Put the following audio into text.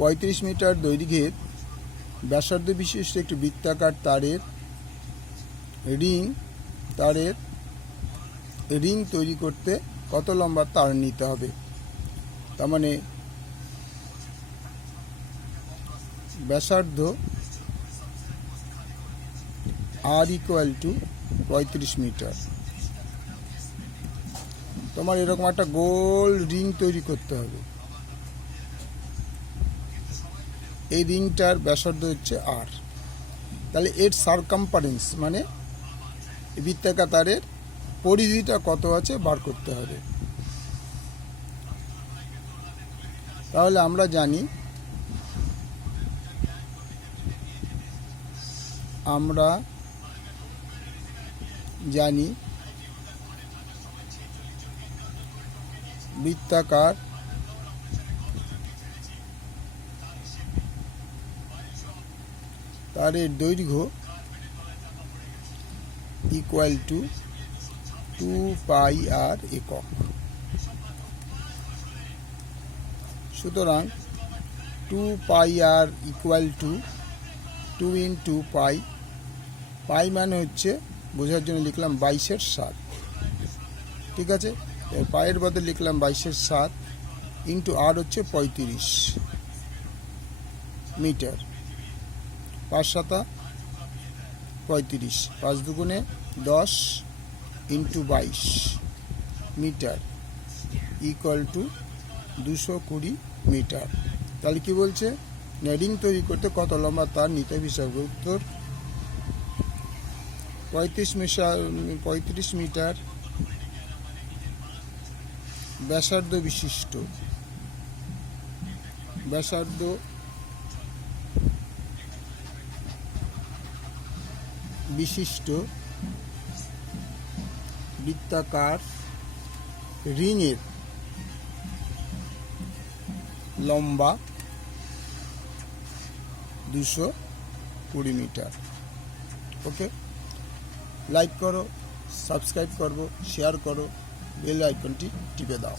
35 metre দৈর্ঘ্যের ব্যাসার্ধ বিশিষ্ট একটি বৃত্তাকার তারের রিং তৈরি করতে কত লম্বা তার নিতে হবে? তার মানে ব্যাসার্ধ R = 35 মিটার। তোমার এরকম একটা গোল রিং তৈরি করতে হবে। এই রিংটার ব্যাসার্ধ হচ্ছে R। তাহলে এর সারকামফারেন্স মানে বৃত্তাকার তারের পরিধিটা কত আছে বার করতে হবে। তাহলে আমরা জানি বৃত্তাকার তারের দৈর্ঘ্য = 2πr একক। সুতরাং 2πr = 2 × π। পাই মানে হচ্ছে, বোঝার জন্য লিখলাম 22/7। ঠিক আছে, পায়ের বদলে লিখলাম 22/7 ইন্টু আর হচ্ছে 35 মিটার। 5 × 7 = 35, 5 × 2 = 10 × 22 metre = 220 metre. তাহলে কি বলছে, রিং তৈরি করতে কত লম্বা তার নিতে হিসাবে? উত্তর 35 মিটার ব্যাসার্ধ বিশিষ্ট বৃত্তাকার রিংয়ের লম্বা 220 মিটার। ওকে, লাইক করো, সাবস্ক্রাইব করো, শেয়ার করো, বেল আইকনটি টিপে দাও।